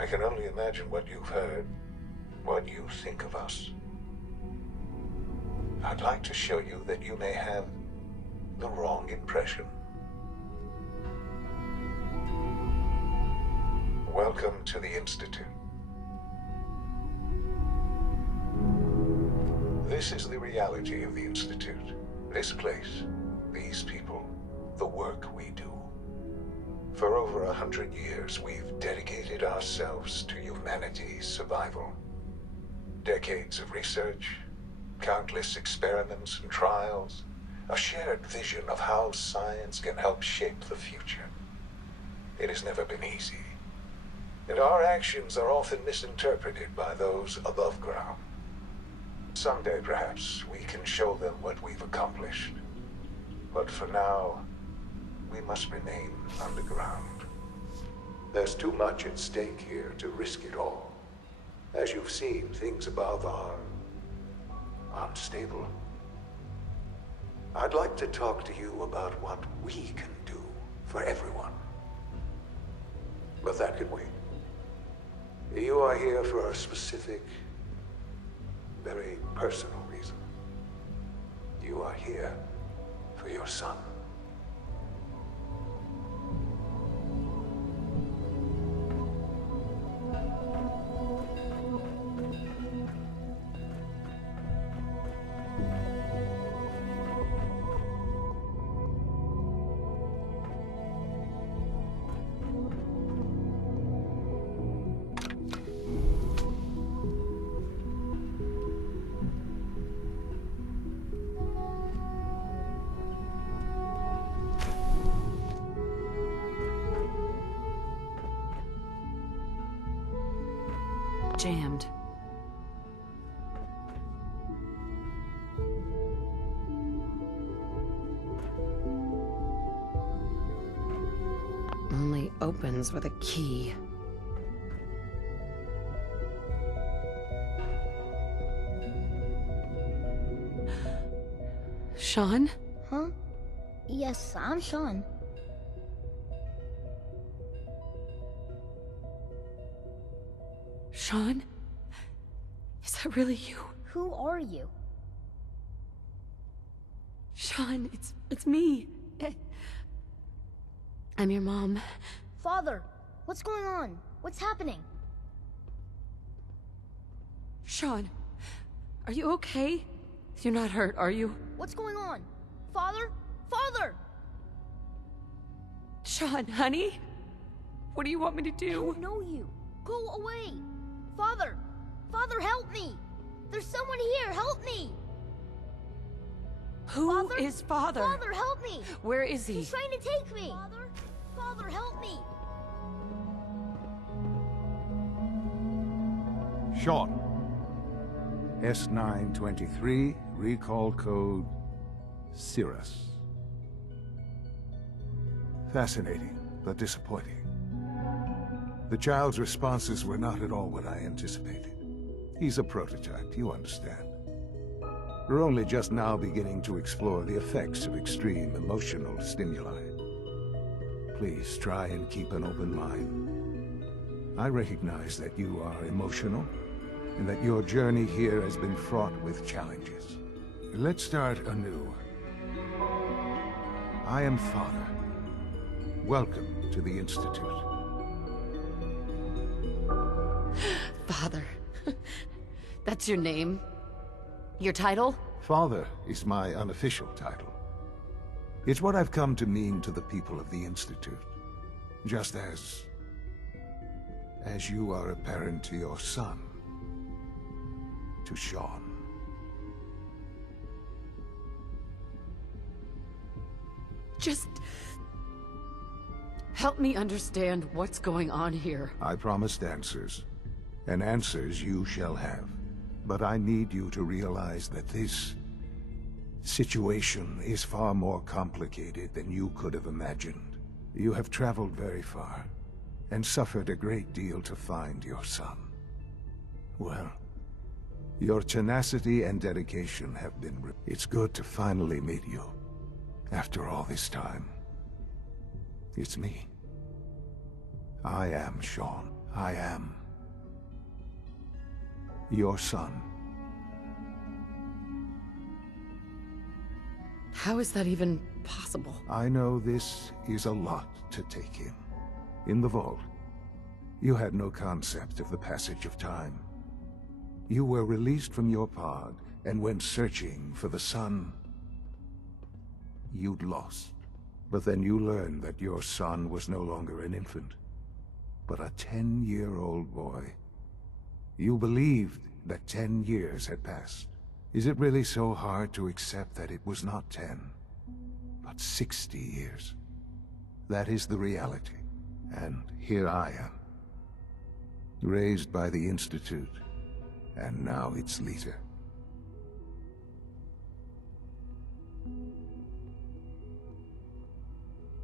I can only imagine what you've heard, what you think of us. I'd like to show you that you may have the wrong impression. Welcome to the Institute. This is the reality of the Institute. This place, these people, the work we do. For over 100 years, we've dedicated ourselves to humanity's survival. Decades of research, countless experiments and trials, a shared vision of how science can help shape the future. It has never been easy, and our actions are often misinterpreted by those above ground. Someday, perhaps, we can show them what we've accomplished. But for now, we must remain underground. There's too much at stake here to risk it all. As you've seen, things above are unstable. I'd like to talk to you about what we can do for everyone. But that can wait. You are here for a specific, very personal reason. You are here for your son. Jammed. Only opens with a key. Sean? Huh? Yes, I'm Sean. Sean? Is that really you? Who are you? Sean, it's me. I'm your mom. Father, what's going on? What's happening? Sean, are you okay? You're not hurt, are you? What's going on? Father? Father! Sean, honey? What do you want me to I do? don't know you. Go away! Father! Father, help me! There's someone here, help me! Who is Father? Father, help me! Where is he? He's trying to take me! Father, help me! Sean. S923, recall code Cirrus. Fascinating, but disappointing. The child's responses were not at all what I anticipated. He's a prototype, you understand. We're only just now beginning to explore the effects of extreme emotional stimuli. Please try and keep an open mind. I recognize that you are emotional, and that your journey here has been fraught with challenges. Let's start anew. I am Father. Welcome to the Institute. Father. That's your name? Your title? Father is my unofficial title. It's what I've come to mean to the people of the Institute. Just as you are a parent to your son, to Sean. Just help me understand what's going on here. I promised answers, and answers you shall have. But I need you to realize that this situation is far more complicated than you could have imagined. You have traveled very far, and suffered a great deal to find your son. Well, your tenacity and dedication have been... It's good to finally meet you. After all this time. It's me. I am Sean. I am your son. How is that even possible? I know this is a lot to take in. In the vault, you had no concept of the passage of time. You were released from your pod and went searching for the son you'd lost. But then you learned that your son was no longer an infant, but a 10-year-old boy. You believed that 10 years had passed. Is it really so hard to accept that it was not 10, but 60 years? That is the reality. And here I am, raised by the Institute, and now its leader.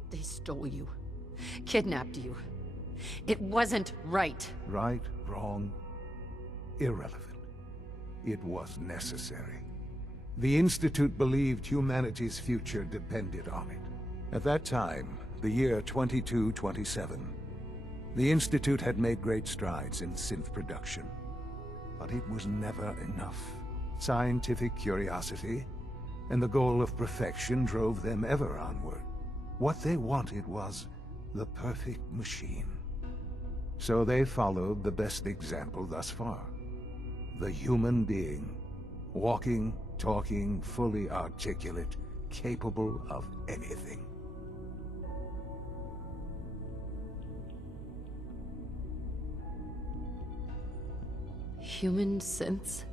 They stole you. Kidnapped you. It wasn't right. Right, wrong, irrelevant. It was necessary. The Institute believed humanity's future depended on it. At that time, the year 2227, the Institute had made great strides in synth production. But it was never enough. Scientific curiosity and the goal of perfection drove them ever onward. What they wanted was the perfect machine. So they followed the best example thus far. The human being. Walking, talking, fully articulate, capable of anything. Human synths?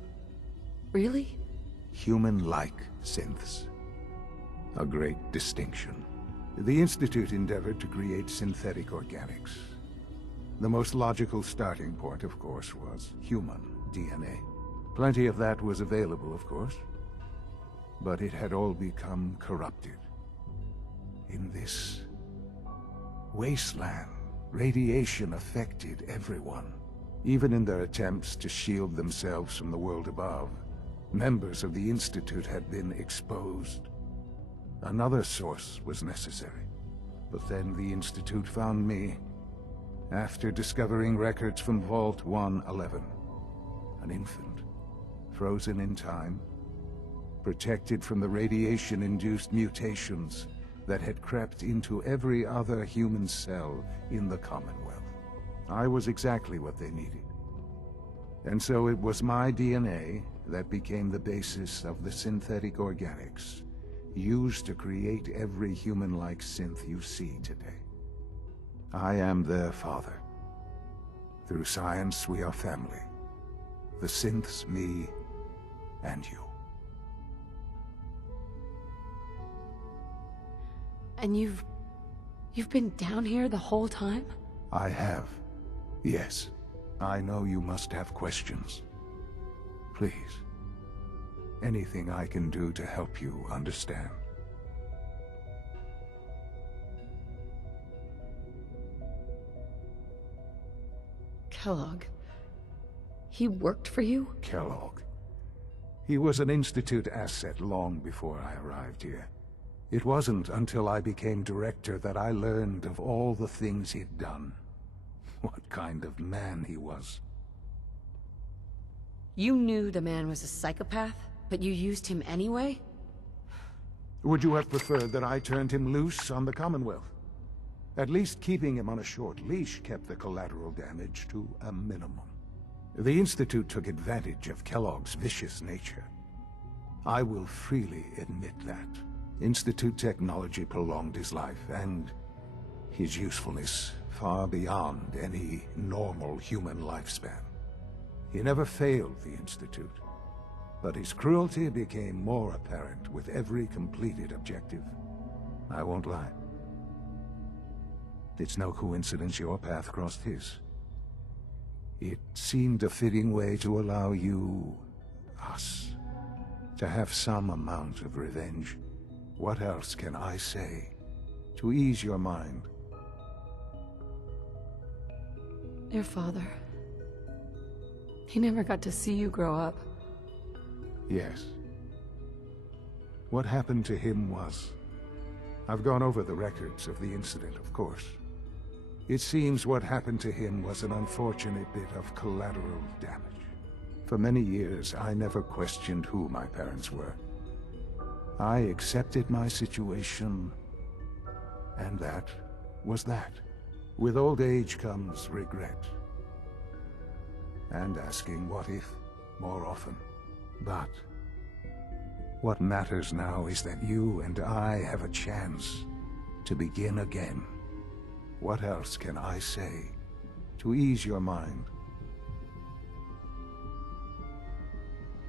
Really? Human-like synths. A great distinction. The Institute endeavored to create synthetic organics. The most logical starting point, of course, was human DNA. Plenty of that was available, of course. But it had all become corrupted. In this wasteland, radiation affected everyone. Even in their attempts to shield themselves from the world above, members of the Institute had been exposed. Another source was necessary. But then the Institute found me, after discovering records from Vault 111. An infant, frozen in time, protected from the radiation-induced mutations that had crept into every other human cell in the Commonwealth. I was exactly what they needed. And so it was my DNA that became the basis of the synthetic organics used to create every human-like synth you see today. I am their father. Through science, we are family. The synths, me, and you. And you've been down here the whole time? I have. Yes. I know you must have questions. Please. Anything I can do to help you understand. Kellogg. He worked for you? Kellogg. He was an Institute asset long before I arrived here. It wasn't until I became director that I learned of all the things he'd done. What kind of man he was. You knew the man was a psychopath, but you used him anyway? Would you have preferred that I turned him loose on the Commonwealth? At least keeping him on a short leash kept the collateral damage to a minimum. The Institute took advantage of Kellogg's vicious nature. I will freely admit that. Institute technology prolonged his life, and his usefulness far beyond any normal human lifespan. He never failed the Institute, but his cruelty became more apparent with every completed objective. I won't lie. It's no coincidence your path crossed his. It seemed a fitting way to allow you, us, to have some amount of revenge. What else can I say to ease your mind? Your father. He never got to see you grow up. Yes. What happened to him was... I've gone over the records of the incident, of course. It seems what happened to him was an unfortunate bit of collateral damage. For many years, I never questioned who my parents were. I accepted my situation, and that was that. With old age comes regret. And asking what if more often. But what matters now is that you and I have a chance to begin again. What else can I say to ease your mind?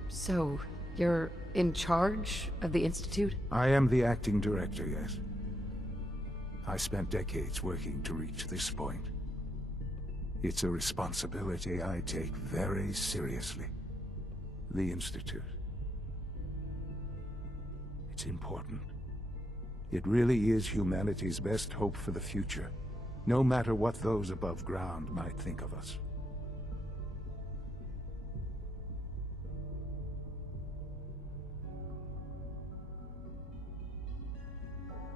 So, you're in charge of the Institute? I am the acting director, yes. I spent decades working to reach this point. It's a responsibility I take very seriously. The Institute. It's important. It really is humanity's best hope for the future, no matter what those above ground might think of us.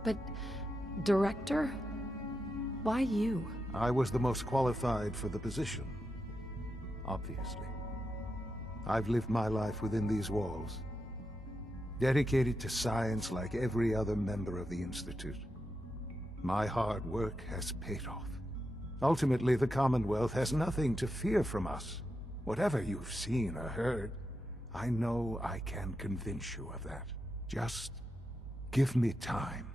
But, director? Why you? I was the most qualified for the position, obviously. I've lived my life within these walls, dedicated to science like every other member of the Institute. My hard work has paid off. Ultimately, the Commonwealth has nothing to fear from us. Whatever you've seen or heard, I know I can convince you of that. Just give me time.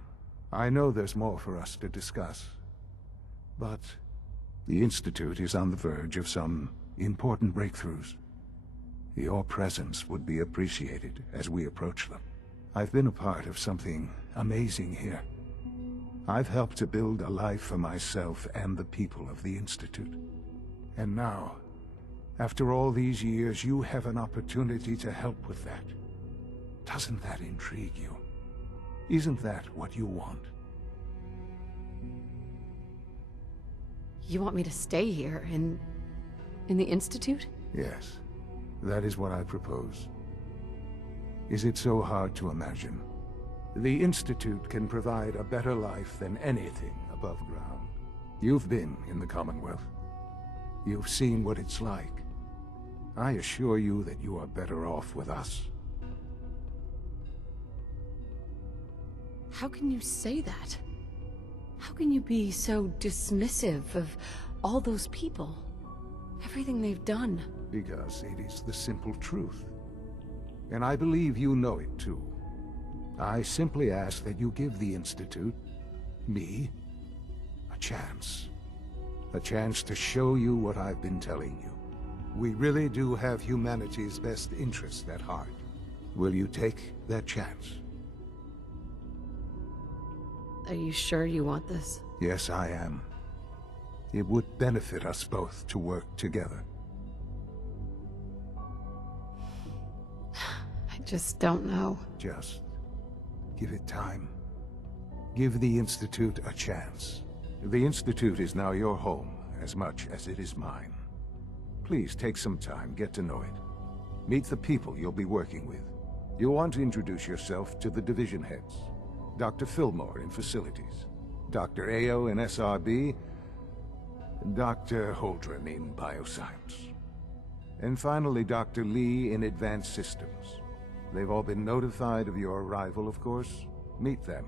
I know there's more for us to discuss, but the Institute is on the verge of some important breakthroughs. Your presence would be appreciated as we approach them. I've been a part of something amazing here. I've helped to build a life for myself and the people of the Institute. And now, after all these years, you have an opportunity to help with that. Doesn't that intrigue you? Isn't that what you want? You want me to stay here, in the Institute? Yes, that is what I propose. Is it so hard to imagine? The Institute can provide a better life than anything above ground. You've been in the Commonwealth. You've seen what it's like. I assure you that you are better off with us. How can you say that? How can you be so dismissive of all those people? Everything they've done? Because it is the simple truth. And I believe you know it too. I simply ask that you give the Institute, me, a chance. A chance to show you what I've been telling you. We really do have humanity's best interest at heart. Will you take that chance? Are you sure you want this? Yes, I am. It would benefit us both to work together. I just don't know. Just give it time. Give the Institute a chance. The Institute is now your home as much as it is mine. Please take some time, get to know it. Meet the people you'll be working with. You'll want to introduce yourself to the division heads. Dr. Fillmore in Facilities, Dr. Ayo in SRB, Dr. Holdren in Bioscience. And finally, Dr. Lee in Advanced Systems. They've all been notified of your arrival, of course. Meet them,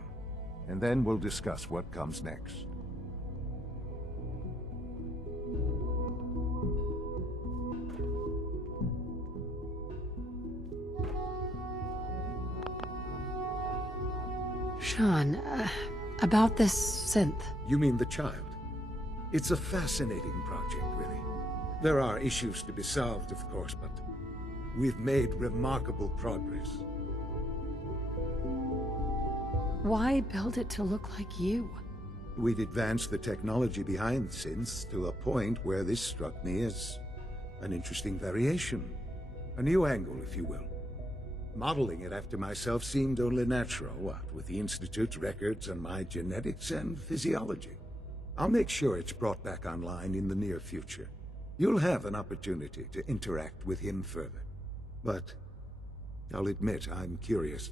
and then we'll discuss what comes next. Sean, about this synth. You mean the child? It's a fascinating project, really. There are issues to be solved, of course, but we've made remarkable progress. Why build it to look like you? We'd advanced the technology behind synths to a point where this struck me as an interesting variation. A new angle, if you will. Modeling it after myself seemed only natural, what with the Institute's records on my genetics and physiology. I'll make sure it's brought back online in the near future. You'll have an opportunity to interact with him further. But I'll admit I'm curious.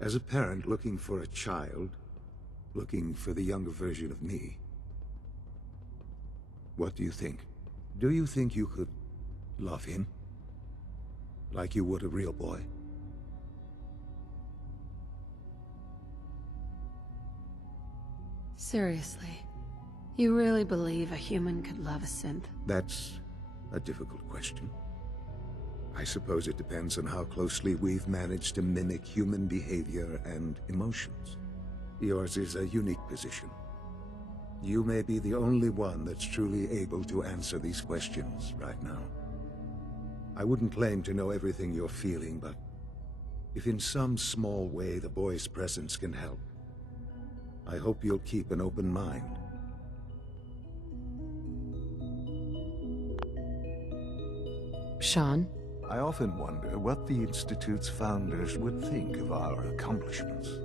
As a parent looking for a child, looking for the younger version of me, What do you think? Do you think you could love him? Like you would a real boy? Seriously, you really believe a human could love a synth? That's a difficult question. I suppose it depends on how closely we've managed to mimic human behavior and emotions. Yours is a unique position. You may be the only one that's truly able to answer these questions right now. I wouldn't claim to know everything you're feeling, but if in some small way the boy's presence can help, I hope you'll keep an open mind. Sean? I often wonder what the Institute's founders would think of our accomplishments.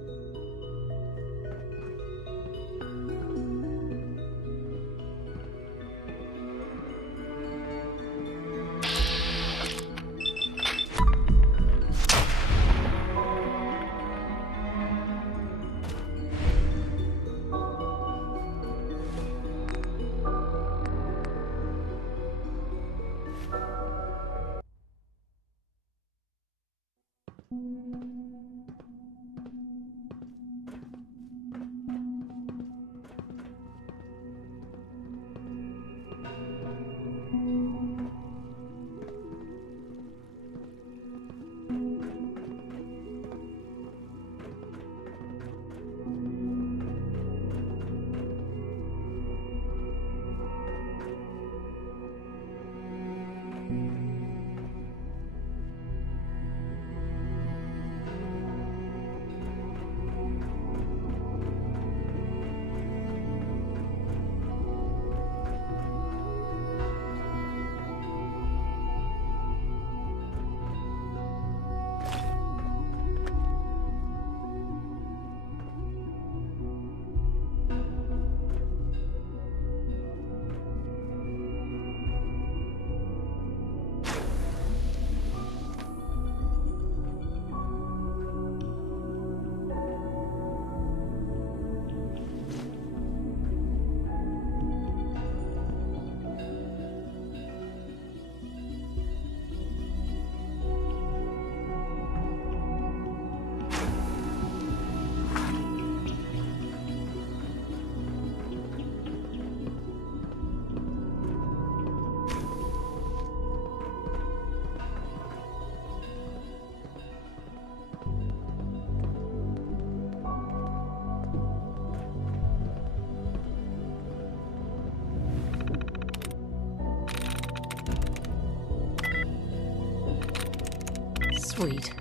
Sweet.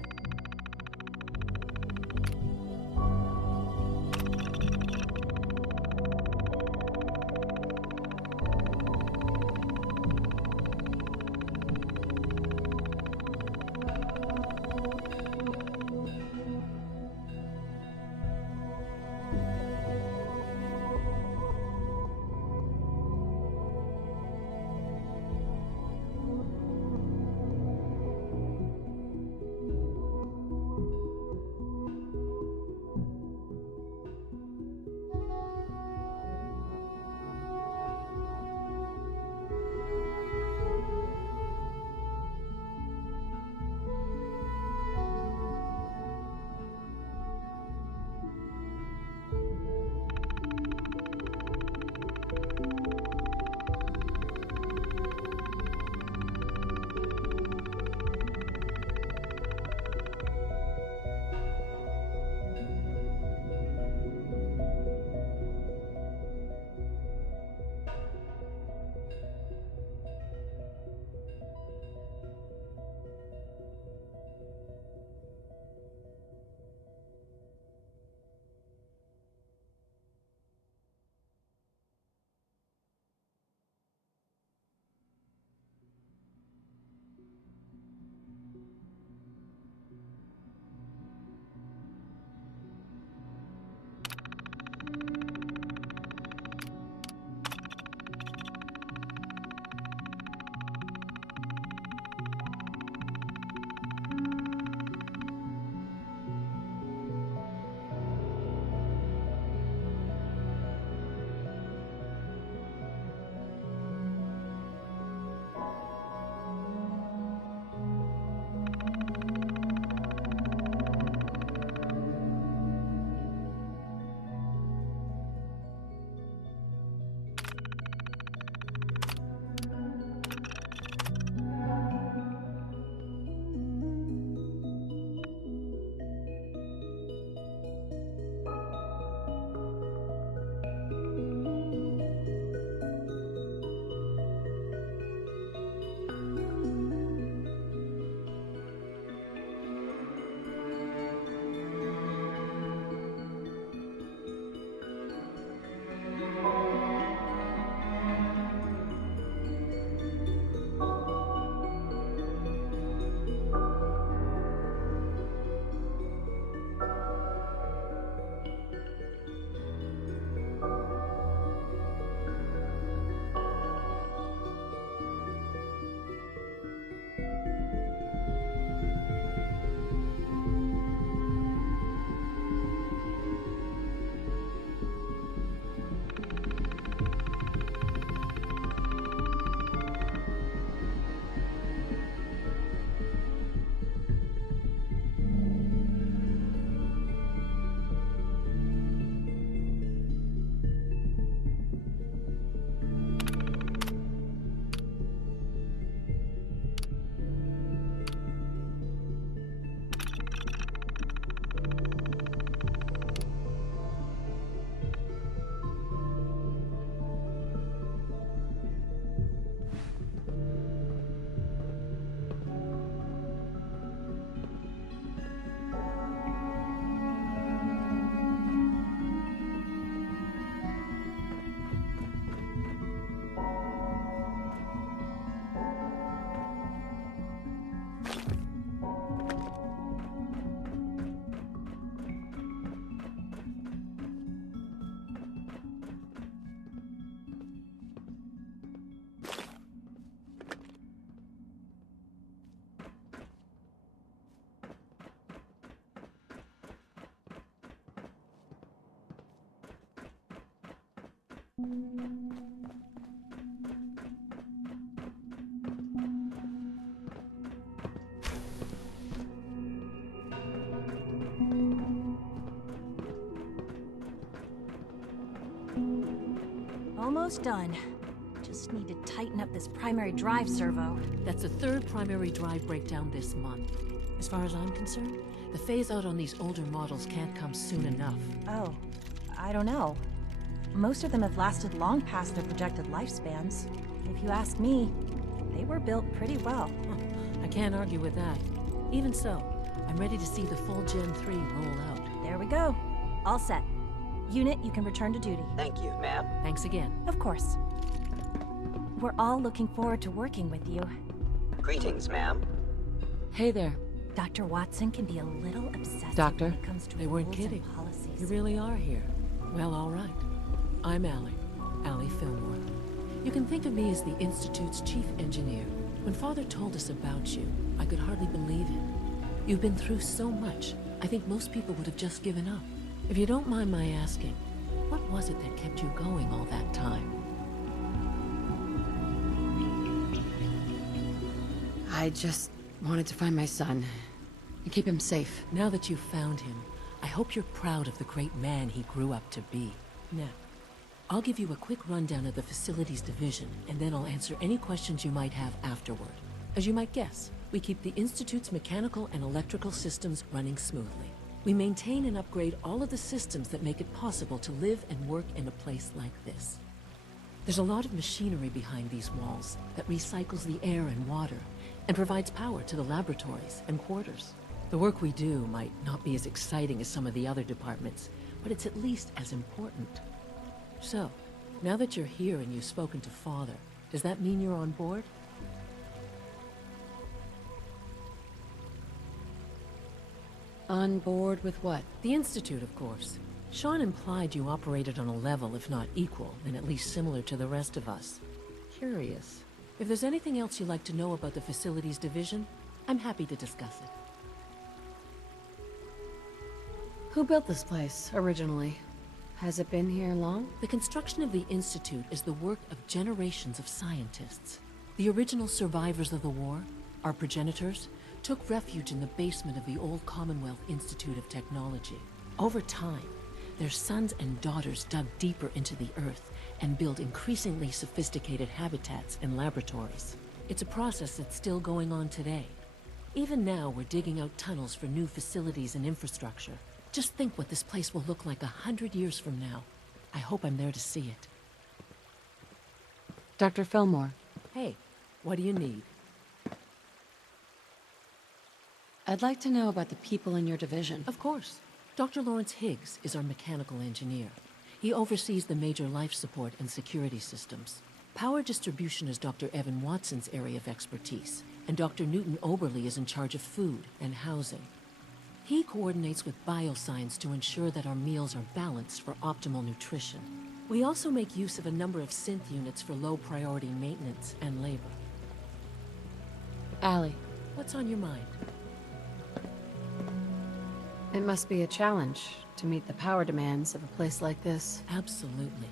Almost done. Just need to tighten up this primary drive servo. That's the third primary drive breakdown this month. As far as I'm concerned, the phase-out on these older models can't come soon enough. Oh, I don't know. Most of them have lasted long past their projected lifespans. If you ask me, they were built pretty well. I can't argue with that. Even so, I'm ready to see the full Gen 3 roll out. There we go. All set. Unit, you can return to duty. Thank you, ma'am. Thanks again. Of course. We're all looking forward to working with you. Greetings, ma'am. Hey there. Dr. Watson can be a little obsessive Doctor? when it comes to They weren't rules kidding. and policies. You really are here. Well, all right. I'm Allie Fillmore. You can think of me as the Institute's chief engineer. When Father told us about you, I could hardly believe it. You've been through so much, I think most people would have just given up. If you don't mind my asking, what was it that kept you going all that time? I just wanted to find my son and keep him safe. Now that you've found him, I hope you're proud of the great man he grew up to be. Now, I'll give you a quick rundown of the Facilities Division, and then I'll answer any questions you might have afterward. As you might guess, we keep the Institute's mechanical and electrical systems running smoothly. We maintain and upgrade all of the systems that make it possible to live and work in a place like this. There's a lot of machinery behind these walls that recycles the air and water and provides power to the laboratories and quarters. The work we do might not be as exciting as some of the other departments, but it's at least as important. So, now that you're here and you've spoken to Father, does that mean you're on board? On board with what? The Institute, of course. Sean implied you operated on a level, if not equal, and at least similar to the rest of us. Curious. If there's anything else you'd like to know about the Facilities Division, I'm happy to discuss it. Who built this place, originally? Has it been here long? The construction of the Institute is the work of generations of scientists. The original survivors of the war, our progenitors, took refuge in the basement of the old Commonwealth Institute of Technology. Over time, their sons and daughters dug deeper into the earth and built increasingly sophisticated habitats and laboratories. It's a process that's still going on today. Even now, we're digging out tunnels for new facilities and infrastructure. Just think what this place will look like 100 years from now. I hope I'm there to see it. Dr. Fillmore, Hey, what do you need? I'd like to know about the people in your division. Of course. Dr. Lawrence Higgs is our mechanical engineer. He oversees the major life support and security systems. Power distribution is Dr. Evan Watson's area of expertise, and Dr. Newton Oberly is in charge of food and housing. He coordinates with bioscience to ensure that our meals are balanced for optimal nutrition. We also make use of a number of synth units for low-priority maintenance and labor. Allie, What's on your mind? it must be a challenge to meet the power demands of a place like this. Absolutely.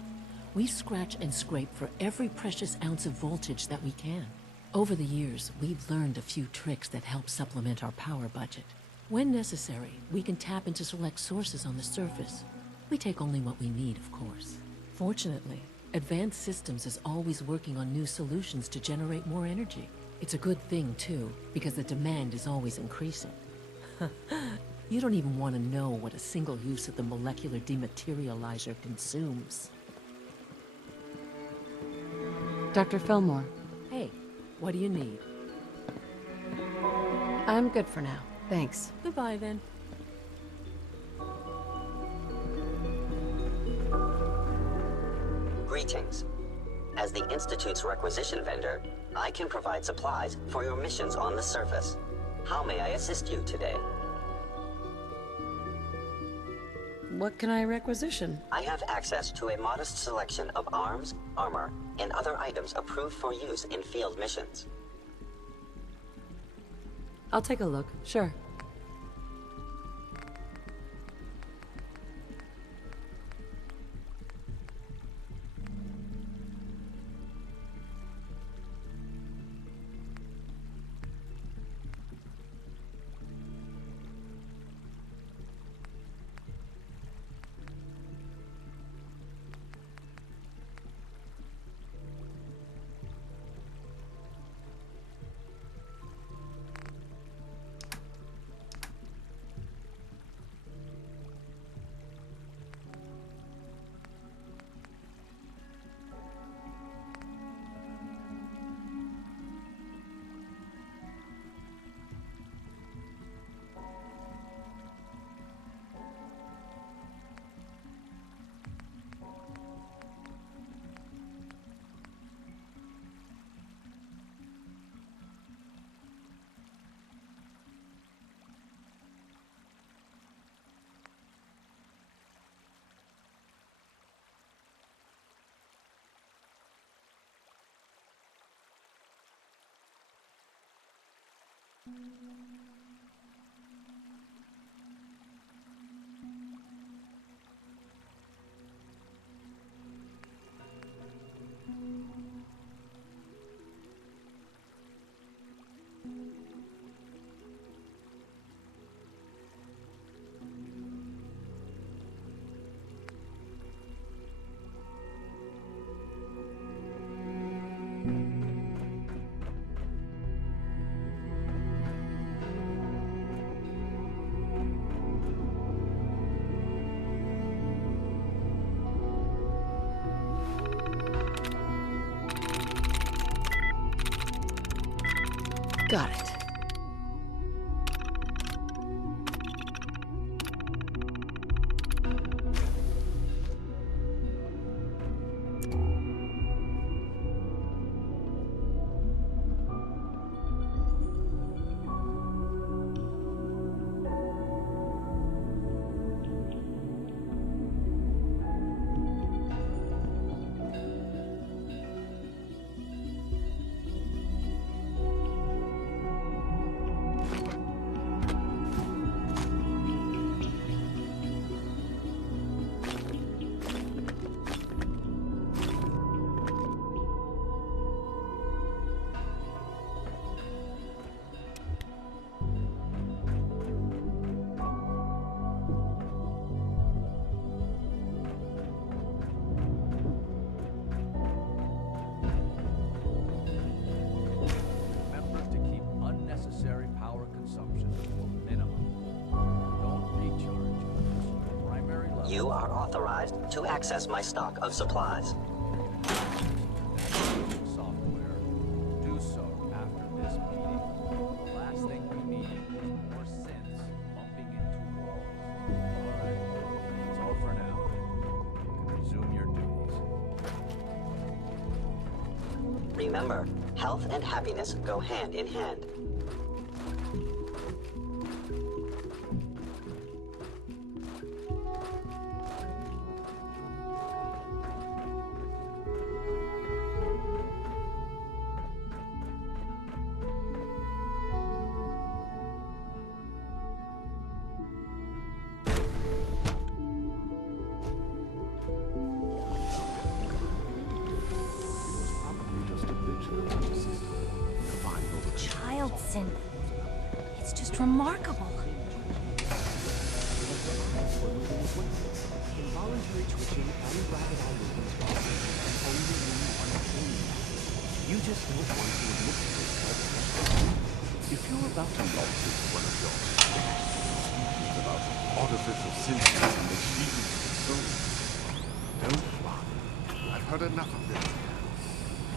We scratch and scrape for every precious ounce of voltage that we can. Over the years, we've learned a few tricks that help supplement our power budget. When necessary, we can tap into select sources on the surface. We take only what we need, of course. Fortunately, Advanced Systems is always working on new solutions to generate more energy. It's a good thing, too, because the demand is always increasing. You don't even want to know what a single use of the molecular dematerializer consumes. Dr. Fillmore, Hey, what do you need? I'm good for now. Thanks. Goodbye, then. Greetings. As the Institute's requisition vendor, I can provide supplies for your missions on the surface. How may I assist you today? What can I requisition? I have access to a modest selection of arms, armor, and other items approved for use in field missions. I'll take a look. Sure. Got it. You are authorized to access my stock of supplies. Software. Do so after this meeting. The last thing we need is more synths bumping into walls. Alright, that's all for now. You can resume your duties. Remember, health and happiness go hand in hand. Child synth. It's just remarkable. Involuntary twitching and rapid eye movements are only when you want to kill me. You just don't want to admit to yourself. If you're about to launch into one of your speeches about artificial synthesis and achieving the soul, don't fly. I've heard enough of this.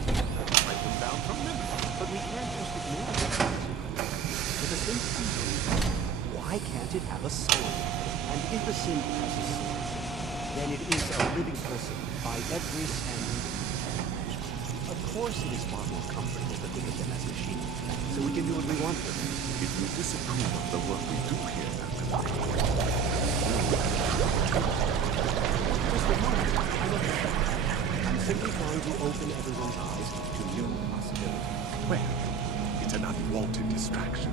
Write them down from memory, but we can't just ignore them. If a synth feels, why can't it have a soul? And if a synth has a soul, then it is a living person by every standard. Of course it is far more comfortable to think of them as machines, so we can do what we want with them. If you disapprove of the work we do here, I'm simply trying to open everyone's eyes to new possibilities. Well, it's an unwanted distraction.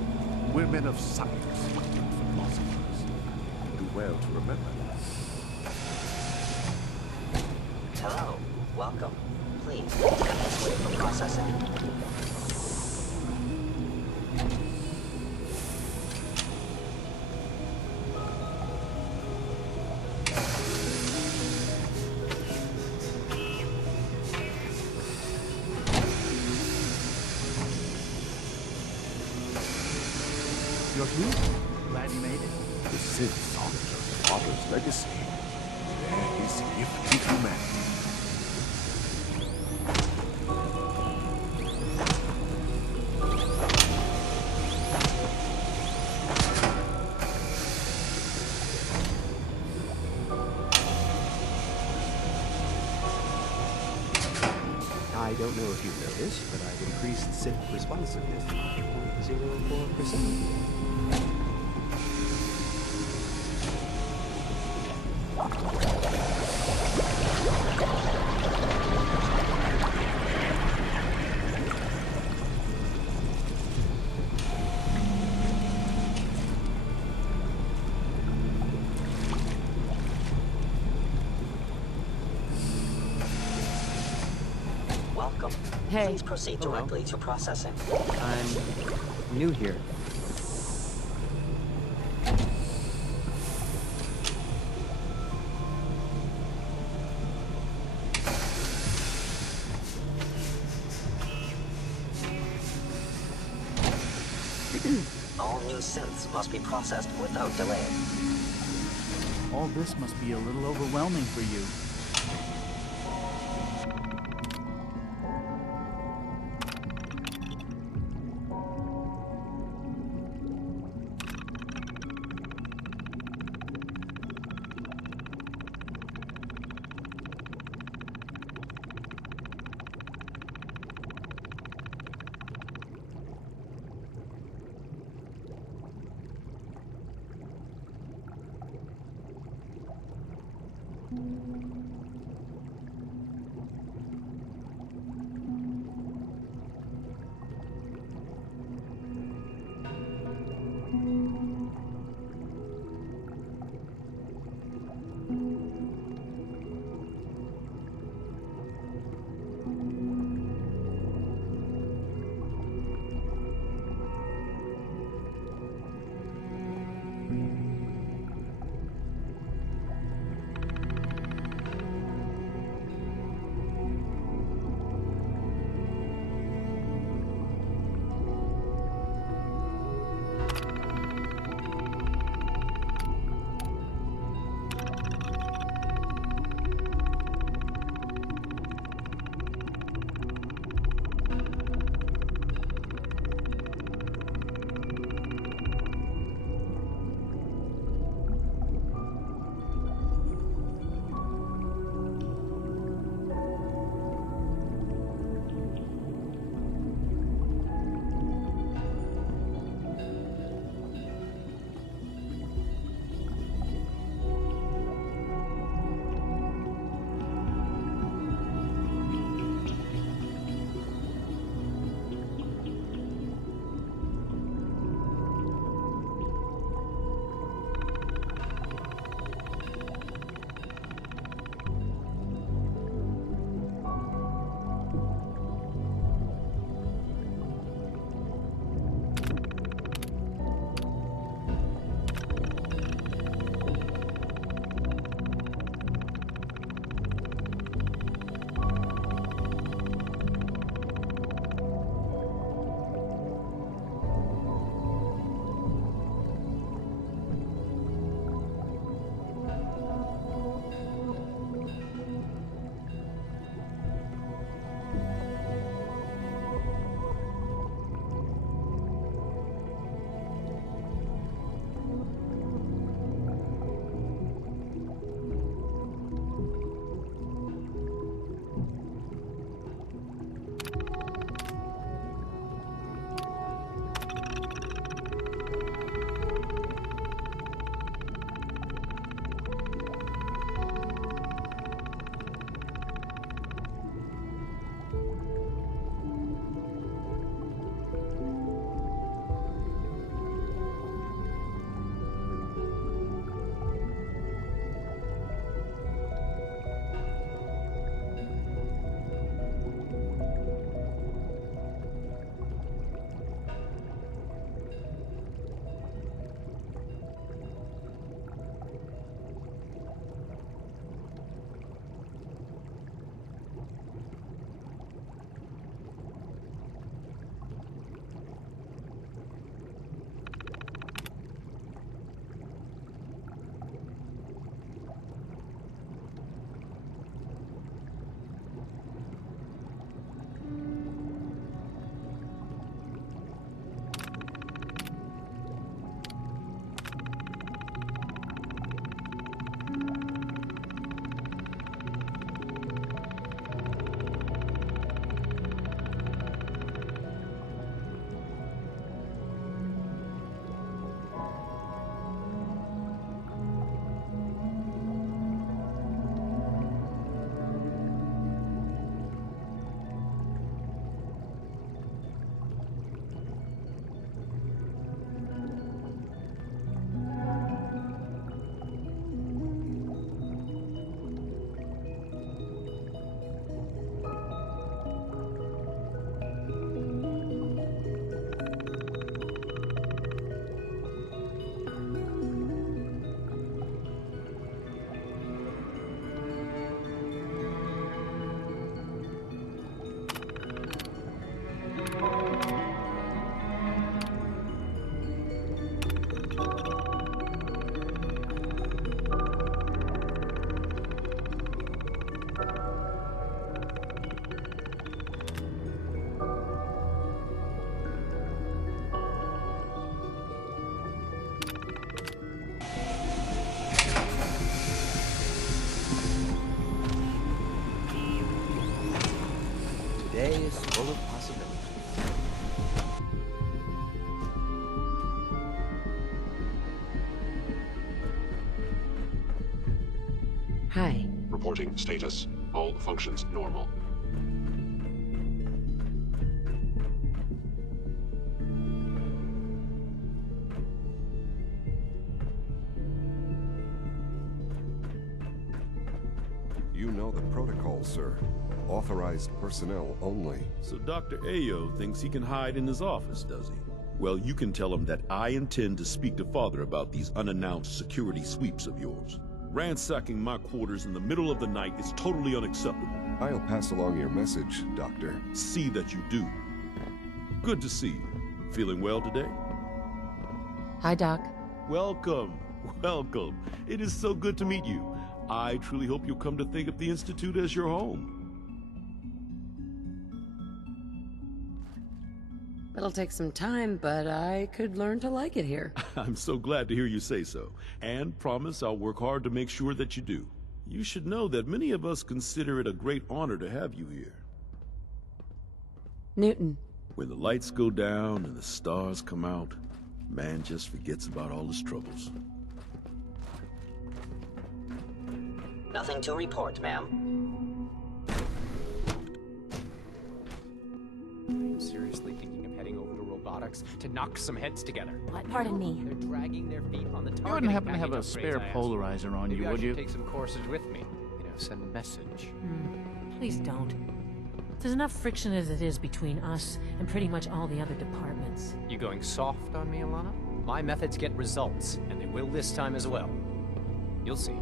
We're men of science, and philosophers. Do well to remember that. Hello. Welcome. Please, let's wait for processing. You're here? Glad you made it. The synths aren't just father's legacy. They're his gift to humanity. I don't know if you've noticed, but I've increased synth responsiveness by 0.04%. Hey. Please proceed directly to processing. I'm new here. All new synths must be processed without delay. All this must be a little overwhelming for you. is full of possibilities. Hi. Reporting status. All functions normal. You know the protocol, sir. Authorized personnel only. So Dr. Ayo thinks he can hide in his office, does he? Well, you can tell him that I intend to speak to Father about these unannounced security sweeps of yours. Ransacking my quarters in the middle of the night is totally unacceptable. I'll pass along your message, Doctor. See that you do. Good to see you. Feeling well today? Hi, Doc. Welcome. Welcome. It is so good to meet you. I truly hope you'll come to think of the Institute as your home. It'll take some time, but I could learn to like it here. I'm so glad to hear you say so, and promise I'll work hard to make sure that you do. You should know that many of us consider it a great honor to have you here. Newton. When the lights go down and the stars come out, man just forgets about all his troubles. Nothing to report, ma'am. I'm seriously thinking of heading over to robotics to knock some heads together. What? Pardon me. They're dragging their feet on the target. You wouldn't happen to have a spare polarizer on you, would you? Take some courses with me. You know, send a message. Please don't. There's enough friction as it is between us and pretty much all the other departments. You going soft on me, Alana? My methods get results, and they will this time as well. You'll see.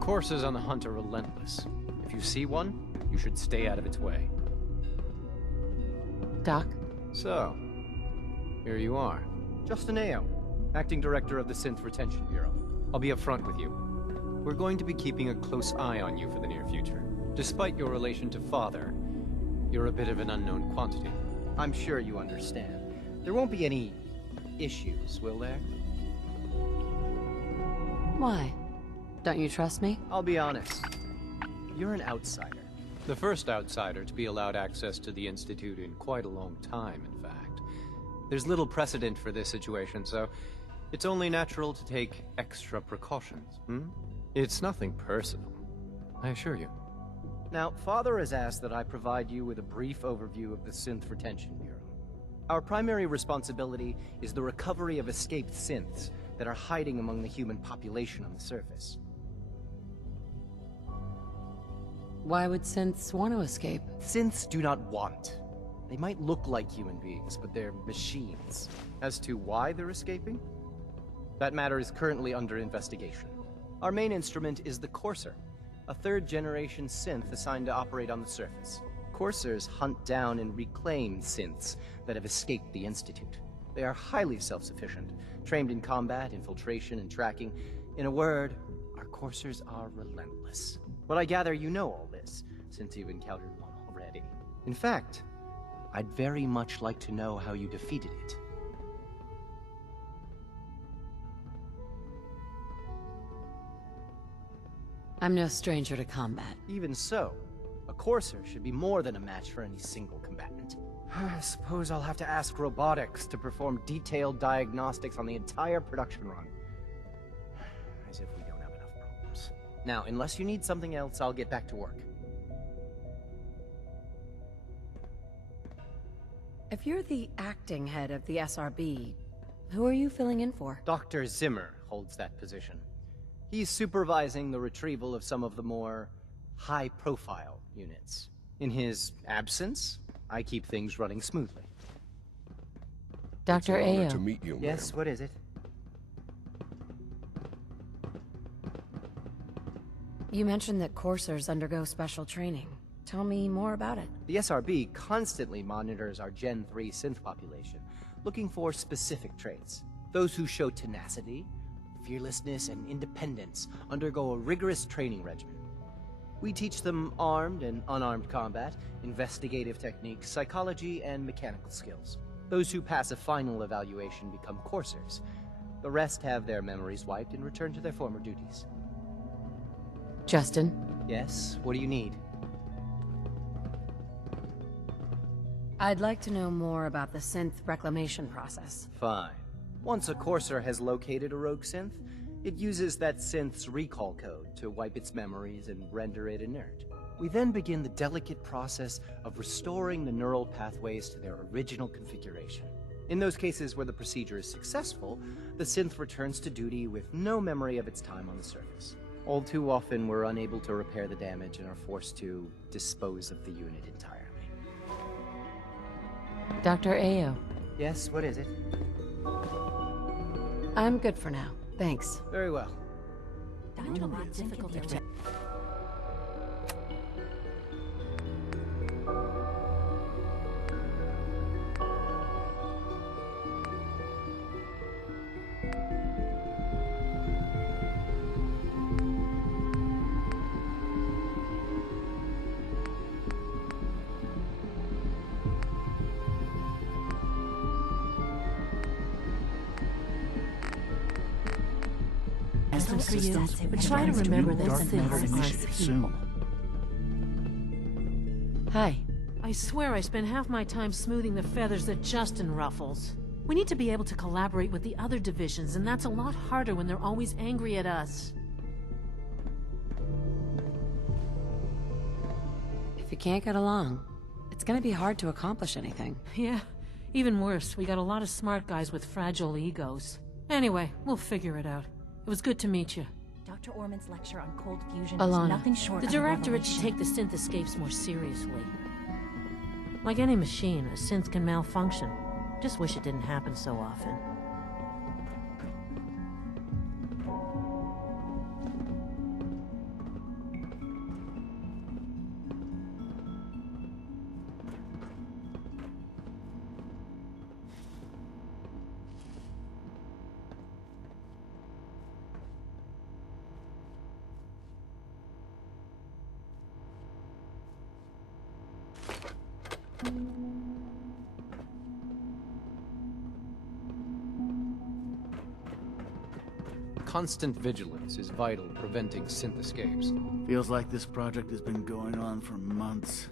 Courses on the hunt are relentless. If you see one, you should stay out of its way. Doc? So, here you are. Justin Ayo, Acting Director of the Synth Retention Bureau. I'll be upfront with you. We're going to be keeping a close eye on you for the near future. Despite your relation to Father, you're a bit of an unknown quantity. I'm sure you understand. There won't be any issues, will there? Why? Don't you trust me? I'll be honest. You're an outsider. The first outsider to be allowed access to the Institute in quite a long time, in fact. There's little precedent for this situation, so it's only natural to take extra precautions, It's nothing personal, I assure you. Now, Father has asked that I provide you with a brief overview of the Synth Retention Bureau. Our primary responsibility is the recovery of escaped synths that are hiding among the human population on the surface. Why would synths want to escape? Synths do not want. They might look like human beings, but they're machines. As to why they're escaping? That matter is currently under investigation. Our main instrument is the Courser, a third-generation synth assigned to operate on the surface. Coursers hunt down and reclaim synths that have escaped the Institute. They are highly self-sufficient, trained in combat, infiltration, and tracking. In a word, our Coursers are relentless. But I gather you know all this, since you've encountered one already. In fact, I'd very much like to know how you defeated it. I'm no stranger to combat. Even so, a Courser should be more than a match for any single combatant. I suppose I'll have to ask robotics to perform detailed diagnostics on the entire production run. As if we don't have enough problems. Now, unless you need something else, I'll get back to work. If you're the acting head of the SRB, who are you filling in for? Dr. Zimmer holds that position. He's supervising the retrieval of some of the more high-profile units. In his absence, I keep things running smoothly. Dr. Ayo. To meet you, yes, what is it? You mentioned that coursers undergo special training. Tell me more about it. The SRB constantly monitors our Gen 3 synth population, looking for specific traits. Those who show tenacity, fearlessness, and independence undergo a rigorous training regimen. We teach them armed and unarmed combat, investigative techniques, psychology, and mechanical skills. Those who pass a final evaluation become coursers. The rest have their memories wiped and return to their former duties. Justin? Yes, what do you need? I'd like to know more about the synth reclamation process. Fine. Once a courser has located a rogue synth, it uses that synth's recall code to wipe its memories and render it inert. We then begin the delicate process of restoring the neural pathways to their original configuration. In those cases where the procedure is successful, the synth returns to duty with no memory of its time on the surface. All too often, we're unable to repair the damage and are forced to dispose of the unit entirely. Dr. Ayo. Yes, what is it? I'm good for now. Thanks. Very well. For you, but try to remember that synths aren't people. Hi. I swear I spend half my time smoothing the feathers that Justin ruffles. We need to be able to collaborate with the other divisions, and that's a lot harder when they're always angry at us. If you can't get along, it's gonna be hard to accomplish anything. Yeah, even worse, we got a lot of smart guys with fragile egos. Anyway, we'll figure it out. It was good to meet you. Dr. Orman's lecture on cold fusion Alana, is nothing short the of a directorate should revelation. take the synth escapes more seriously. Like any machine, a synth can malfunction. Just wish it didn't happen so often. Constant vigilance is vital in preventing synth escapes. Feels like this project has been going on for months.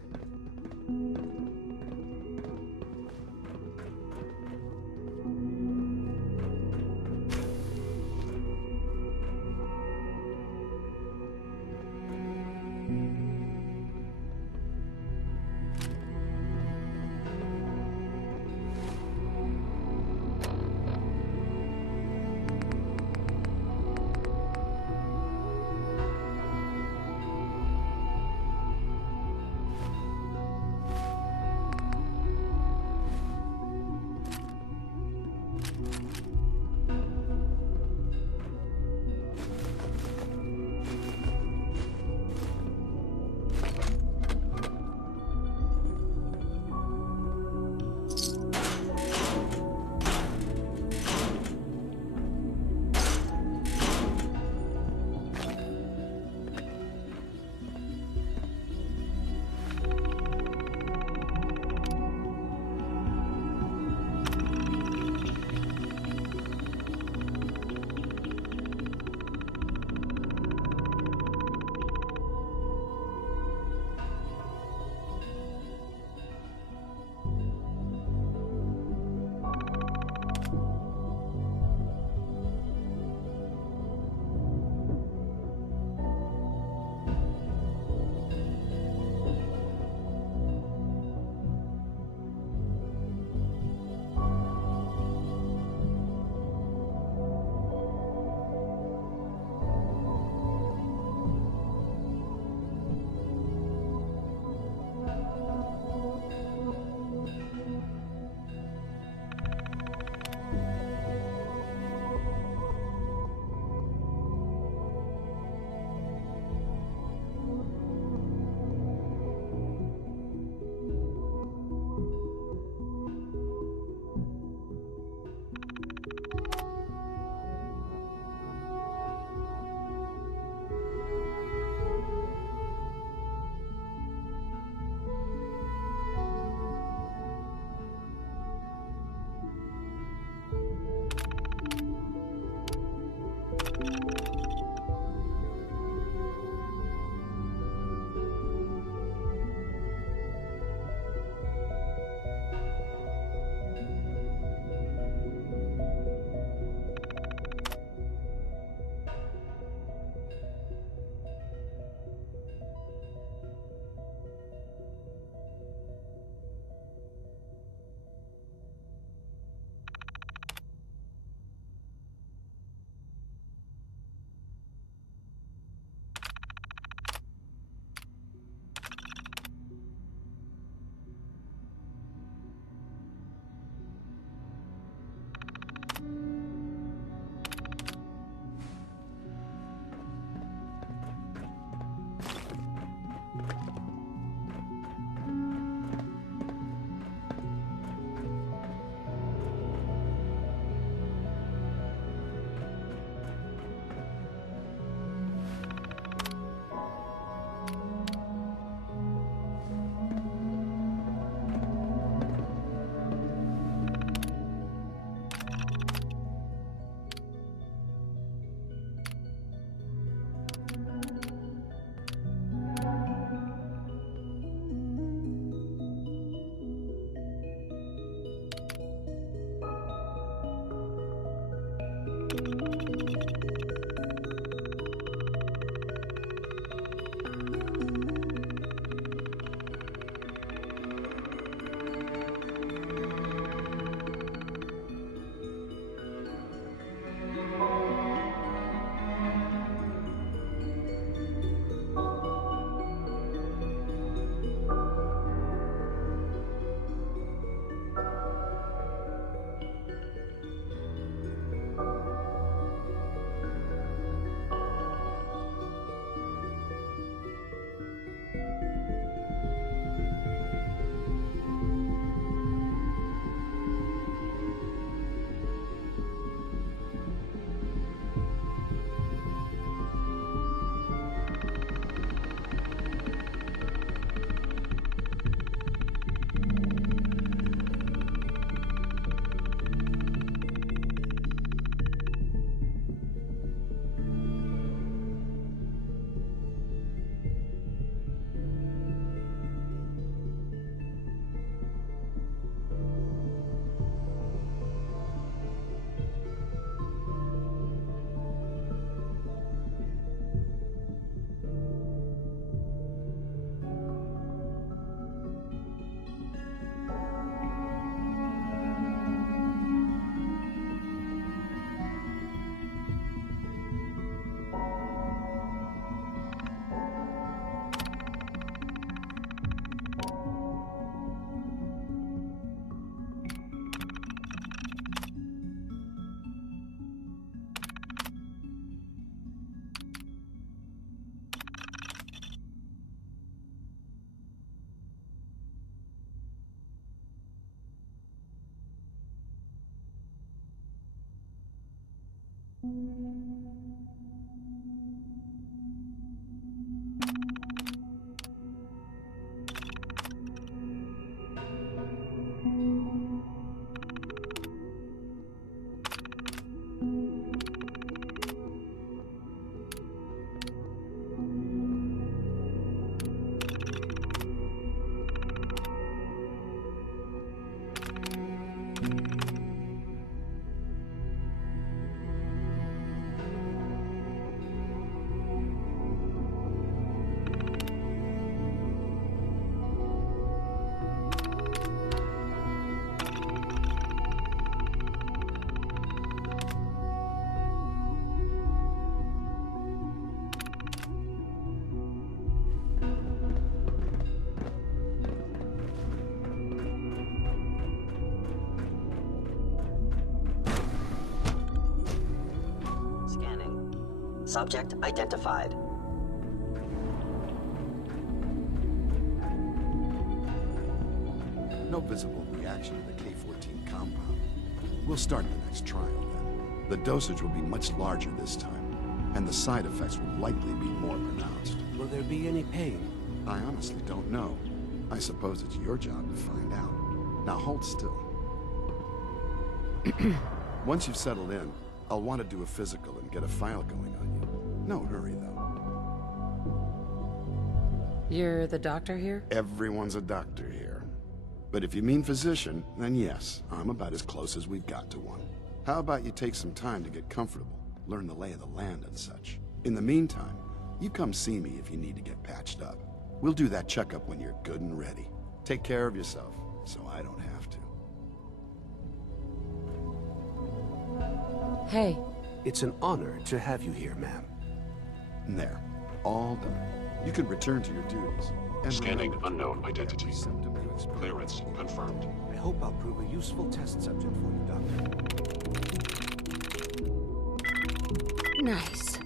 Subject identified. No visible reaction to the K-14 compound. We'll start the next trial then. The dosage will be much larger this time, and the side effects will likely be more pronounced. Will there be any pain? I honestly don't know. I suppose it's your job to find out. Now hold still. Once you've settled in, I'll want to do a physical and get a file going on you. No hurry, though. You're the doctor here? Everyone's a doctor here. But if you mean physician, then yes, I'm about as close as we've got to one. How about you take some time to get comfortable, learn the lay of the land and such. In the meantime, you come see me if you need to get patched up. We'll do that checkup when you're good and ready. Take care of yourself, so I don't have to. Hey. It's an honor to have you here, ma'am. There. All done. You can return to your duties. And Scanning unknown identity. Clearance confirmed. I hope I'll prove a useful test subject for you, Doctor. Nice.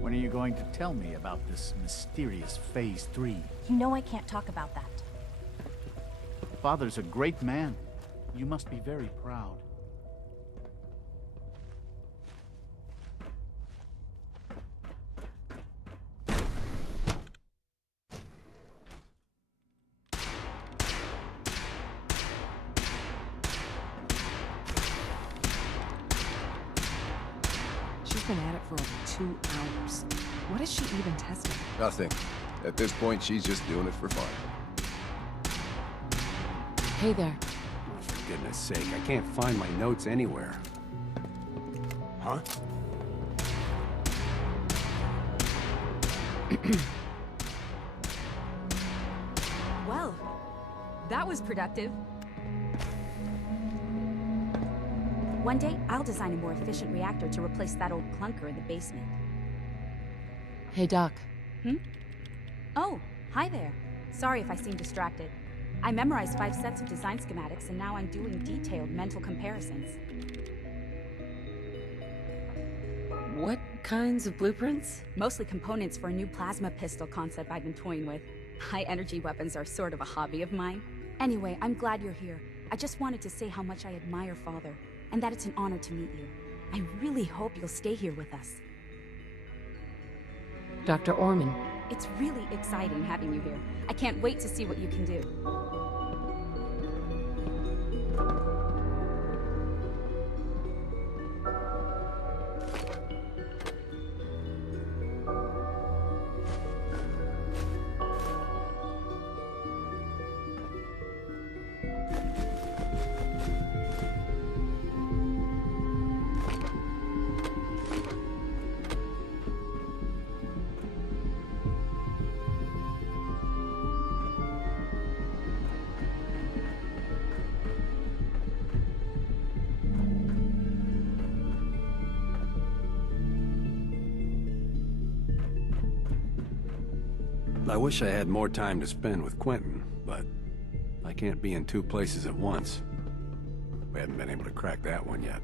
When are you going to tell me about this mysterious Phase 3? You know I can't talk about that. Father's a great man. You must be very proud. She's been at it for over 2 hours. What is she even testing? Nothing. At this point, she's just doing it for fun. Hey there. For goodness sake, I can't find my notes anywhere. Huh? Well, that was productive. One day, I'll design a more efficient reactor to replace that old clunker in the basement. Hey, Doc. Oh, hi there. Sorry if I seem distracted. I memorized 5 sets of design schematics, and now I'm doing detailed mental comparisons. What kinds of blueprints? Mostly components for a new plasma pistol concept I've been toying with. High-energy weapons are sort of a hobby of mine. Anyway, I'm glad you're here. I just wanted to say how much I admire Father, and that it's an honor to meet you. I really hope you'll stay here with us. Dr. Orman. It's really exciting having you here. I can't wait to see what you can do. I wish I had more time to spend with Quentin, but I can't be in two places at once. We haven't been able to crack that one yet.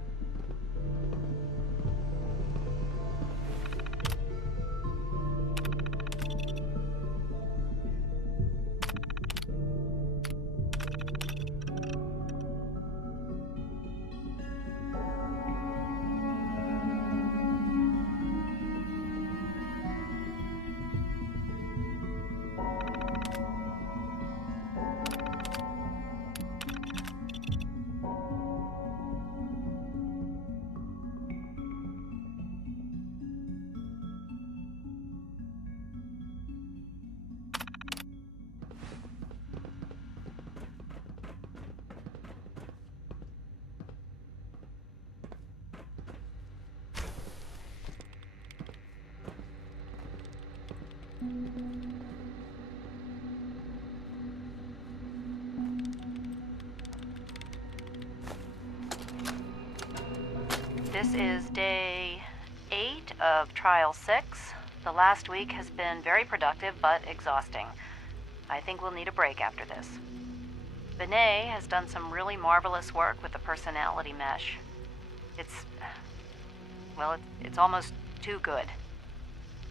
This is day 8 of trial 6. The last week has been very productive but exhausting. I think we'll need a break after this. Benet has done some really marvelous work with the personality mesh. It's almost too good.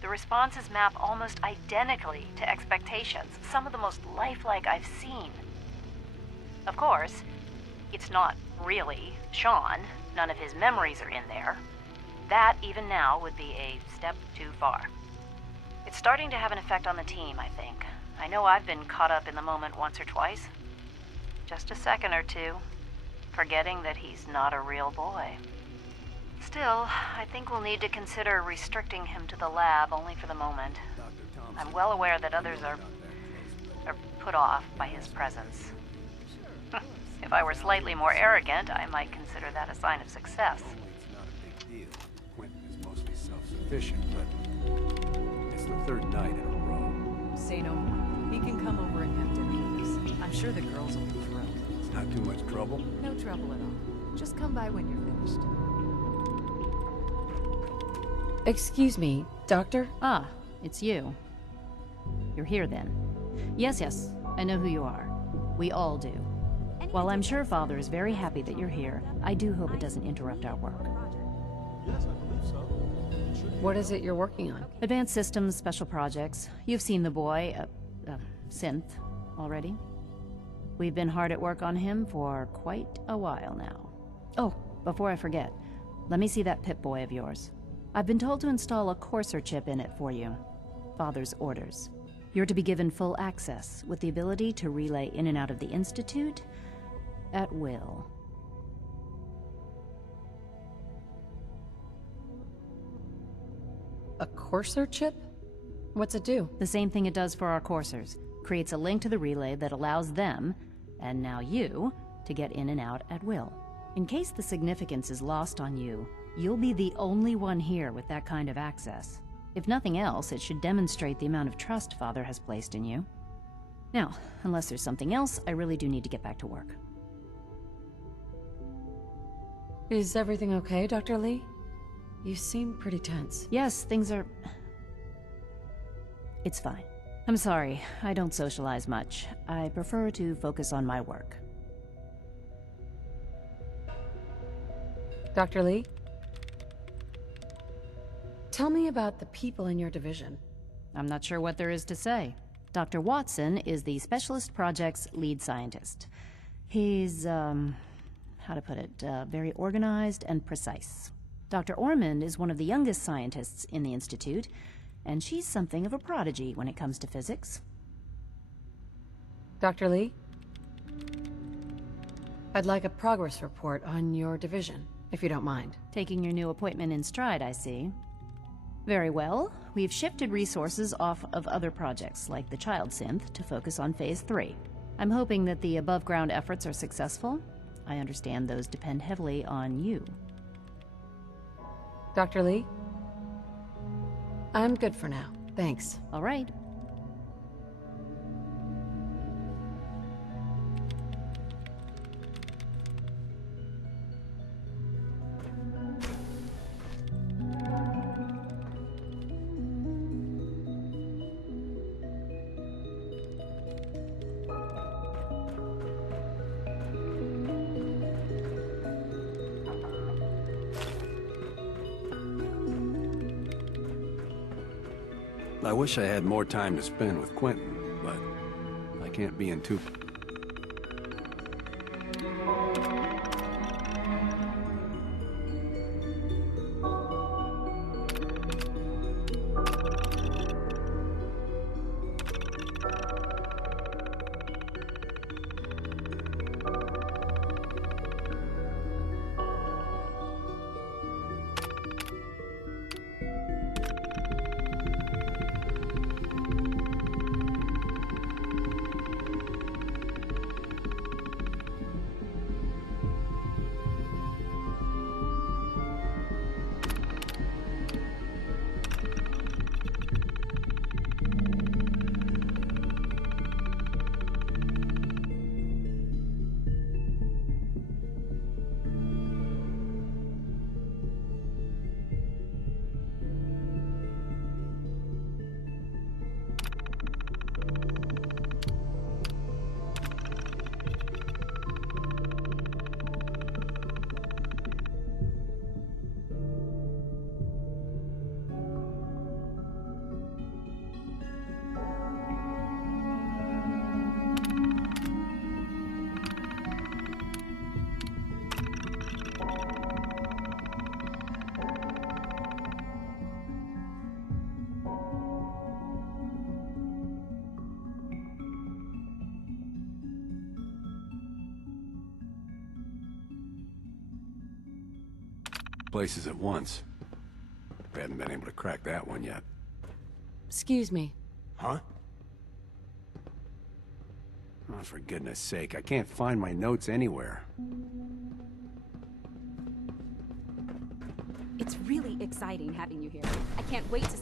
The responses map almost identically to expectations, some of the most lifelike I've seen. Of course, it's not really Sean. None of his memories are in there. That, even now, would be a step too far. It's starting to have an effect on the team, I think. I know I've been caught up in the moment once or twice. Just a second or two, forgetting that he's not a real boy. Still, I think we'll need to consider restricting him to the lab only for the moment. I'm well aware that others are put off by his presence. If I were slightly more arrogant, I might consider that a sign of success. It's not a big deal. Quentin is mostly self-sufficient, but it's the third night in a row. Say no more. He can come over and have dinner with us. I'm sure the girls will be thrilled. It's not too much trouble? No trouble at all. Just come by when you're finished. Excuse me, Doctor? Ah, it's you. You're here then. Yes, I know who you are. We all do. While I'm sure Father is very happy that you're here, I do hope it doesn't interrupt our work. Yes, I believe so. What is it you're working on? Advanced systems, special projects. You've seen the boy, Synth, already. We've been hard at work on him for quite a while now. Oh, before I forget, let me see that Pip-Boy of yours. I've been told to install a Courser chip in it for you. Father's orders. You're to be given full access, with the ability to relay in and out of the Institute at will. A Courser chip? What's it do? The same thing it does for our coursers. Creates a link to the relay that allows them, and now you, to get in and out at will. In case the significance is lost on you, you'll be the only one here with that kind of access. If nothing else, it should demonstrate the amount of trust Father has placed in you. Now, unless there's something else, I really do need to get back to work. Is everything okay, Dr. Lee? You seem pretty tense. Yes, things are... It's fine. I'm sorry, I don't socialize much. I prefer to focus on my work. Dr. Lee? Tell me about the people in your division. I'm not sure what there is to say. Dr. Watson is the Specialist Project's lead scientist. He's, how to put it, very organized and precise. Dr. Ormond is one of the youngest scientists in the Institute, and she's something of a prodigy when it comes to physics. Dr. Lee? I'd like a progress report on your division, if you don't mind. Taking your new appointment in stride, I see. Very well. We've shifted resources off of other projects, like the Child Synth, to focus on Phase 3. I'm hoping that the above-ground efforts are successful. I understand those depend heavily on you. Dr. Lee? I'm good for now. Thanks. All right. I wish I had more time to spend with Quentin, but I can't be in two... places at once. We haven't been able to crack that one yet. Excuse me. Huh? Oh, for goodness sake, I can't find my notes anywhere. It's really exciting having you here. I can't wait to...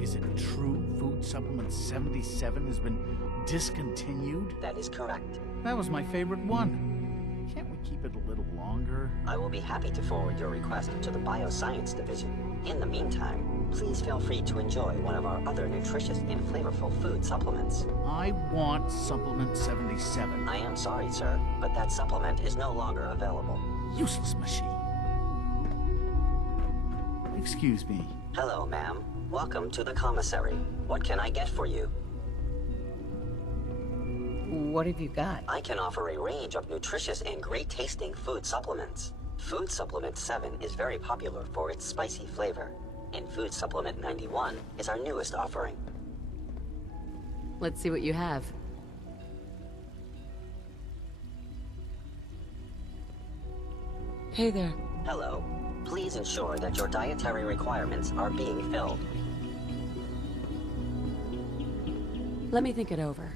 Is it true food supplement 77 has been discontinued? That is correct. That was my favorite one. Can't we keep it a little longer? I will be happy to forward your request to the Bioscience Division. In the meantime, please feel free to enjoy one of our other nutritious and flavorful food supplements. I want supplement 77. I am sorry, sir, but that supplement is no longer available. Useless machine. Excuse me. Hello, ma'am. Welcome to the commissary. What can I get for you? What have you got? I can offer a range of nutritious and great-tasting food supplements. Food Supplement 7 is very popular for its spicy flavor, and Food Supplement 91 is our newest offering. Let's see what you have. Hey there. Hello. Please ensure that your dietary requirements are being filled. Let me think it over.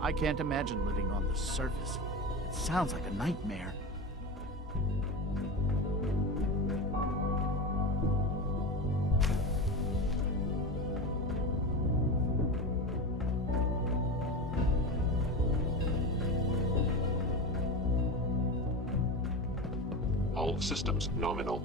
I can't imagine living on the surface. It sounds like a nightmare. All systems nominal.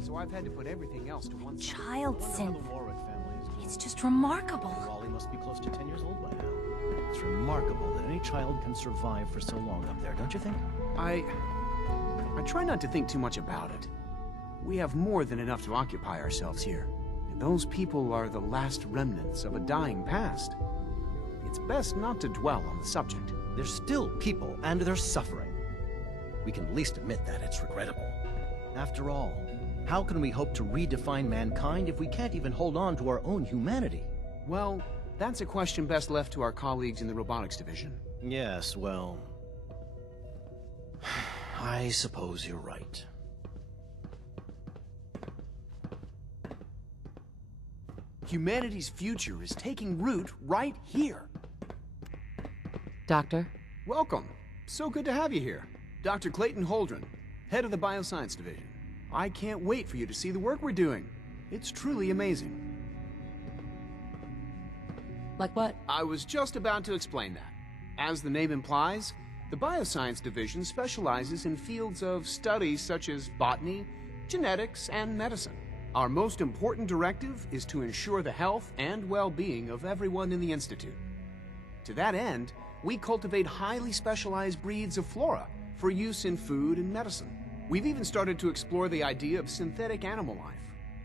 So I've had to put everything else to one side. Child synth. It's just remarkable. Wally must be close to 10 years old by now. It's remarkable that any child can survive for so long up there, don't you think? I try not to think too much about it. We have more than enough to occupy ourselves here. And those people are the last remnants of a dying past. It's best not to dwell on the subject. They're still people, and they're suffering. We can at least admit that it's regrettable. After all, how can we hope to redefine mankind if we can't even hold on to our own humanity? Well, that's a question best left to our colleagues in the robotics division. Yes, well... I suppose you're right. Humanity's future is taking root right here. Doctor? Welcome. So good to have you here. Dr. Clayton Holdren, head of the Bioscience Division. I can't wait for you to see the work we're doing. It's truly amazing. Like what? I was just about to explain that. As the name implies, the Bioscience Division specializes in fields of study such as botany, genetics, and medicine. Our most important directive is to ensure the health and well-being of everyone in the Institute. To that end, we cultivate highly specialized breeds of flora for use in food and medicine. We've even started to explore the idea of synthetic animal life.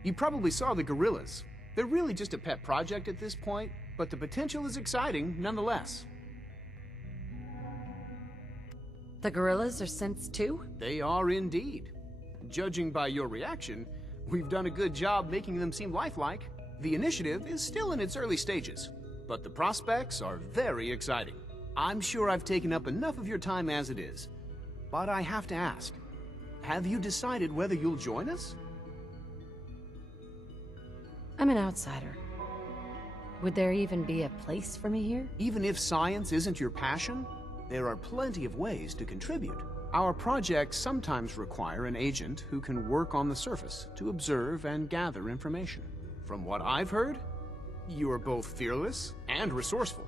You probably saw the gorillas. They're really just a pet project at this point, but the potential is exciting nonetheless. The gorillas are synths too? They are indeed. Judging by your reaction, we've done a good job making them seem lifelike. The initiative is still in its early stages, but the prospects are very exciting. I'm sure I've taken up enough of your time as it is, but I have to ask, have you decided whether you'll join us? I'm an outsider. Would there even be a place for me here? Even if science isn't your passion, there are plenty of ways to contribute. Our projects sometimes require an agent who can work on the surface to observe and gather information. From what I've heard, you are both fearless and resourceful.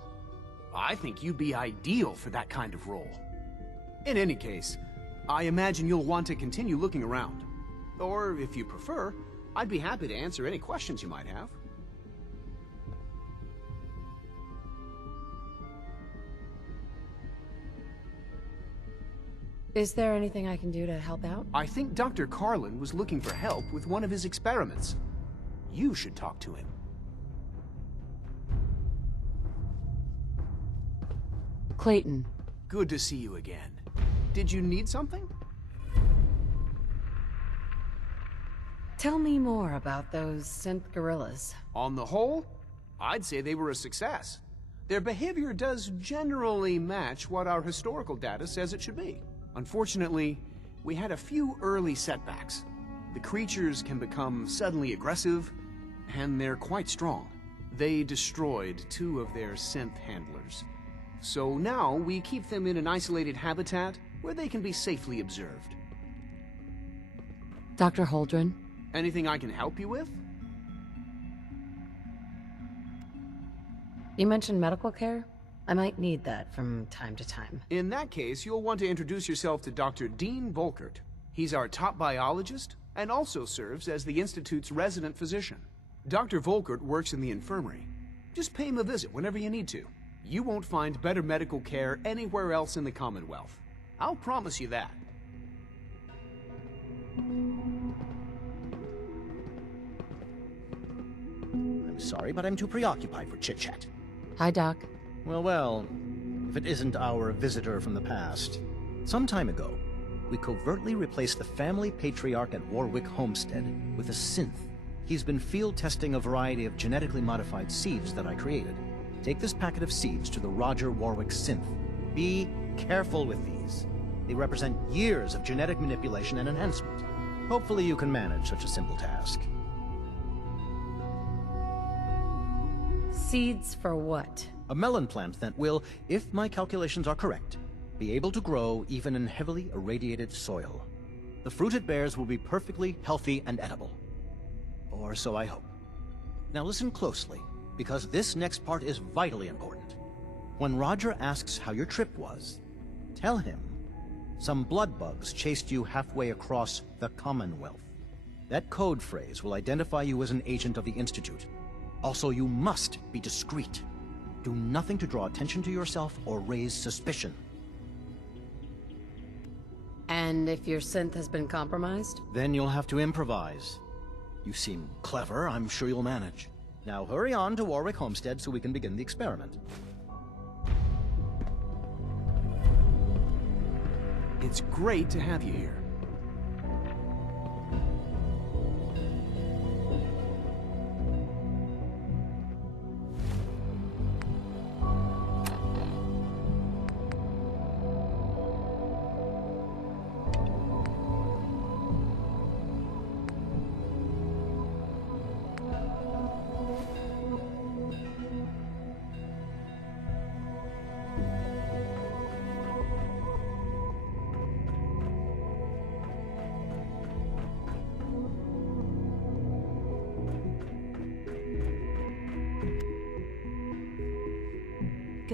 I think you'd be ideal for that kind of role. In any case, I imagine you'll want to continue looking around. Or, if you prefer, I'd be happy to answer any questions you might have. Is there anything I can do to help out? I think Dr. Carlin was looking for help with one of his experiments. You should talk to him. Clayton. Good to see you again. Did you need something? Tell me more about those synth gorillas. On the whole, I'd say they were a success. Their behavior does generally match what our historical data says it should be. Unfortunately, we had a few early setbacks. The creatures can become suddenly aggressive, and they're quite strong. They destroyed 2 of their synth handlers. So now we keep them in an isolated habitat where they can be safely observed. Dr. Holdren? Anything I can help you with? You mentioned medical care? I might need that from time to time. In that case, you'll want to introduce yourself to Dr. Dean Volkert. He's our top biologist and also serves as the Institute's resident physician. Dr. Volkert works in the infirmary. Just pay him a visit whenever you need to. You won't find better medical care anywhere else in the Commonwealth. I'll promise you that. I'm sorry, but I'm too preoccupied for chit-chat. Hi, Doc. Well, if it isn't our visitor from the past. Some time ago, we covertly replaced the family patriarch at Warwick Homestead with a synth. He's been field testing a variety of genetically modified seeds that I created. Take this packet of seeds to the Roger Warwick synth. Be careful with these. They represent years of genetic manipulation and enhancement. Hopefully you can manage such a simple task. Seeds for what? A melon plant that will, if my calculations are correct, be able to grow even in heavily irradiated soil. The fruit it bears will be perfectly healthy and edible. Or so I hope. Now listen closely, because this next part is vitally important. When Roger asks how your trip was, tell him some blood bugs chased you halfway across the Commonwealth. That code phrase will identify you as an agent of the Institute. Also, you must be discreet. Do nothing to draw attention to yourself or raise suspicion. And if your synth has been compromised? Then you'll have to improvise. You seem clever, I'm sure you'll manage. Now hurry on to Warwick Homestead so we can begin the experiment. It's great to have you here.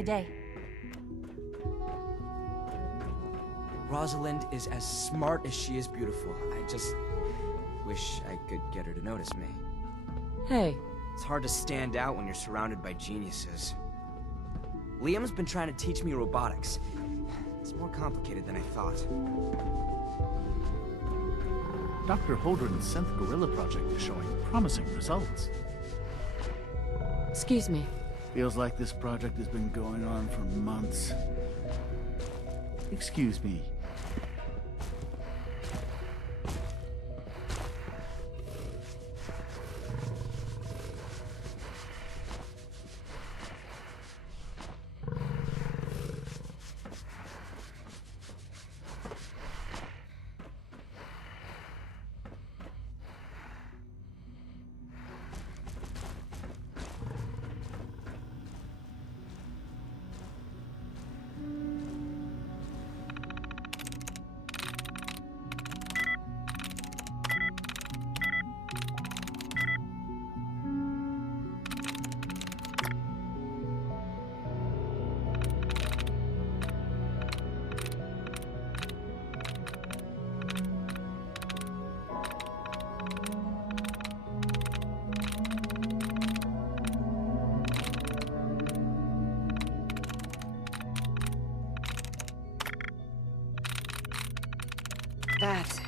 Good day. Rosalind is as smart as she is beautiful. I just wish I could get her to notice me. Hey. It's hard to stand out when you're surrounded by geniuses. Liam's been trying to teach me robotics. It's more complicated than I thought. Dr. Holdren's synth gorilla project is showing promising results. Excuse me. Feels like this project has been going on for months. Excuse me. That's it.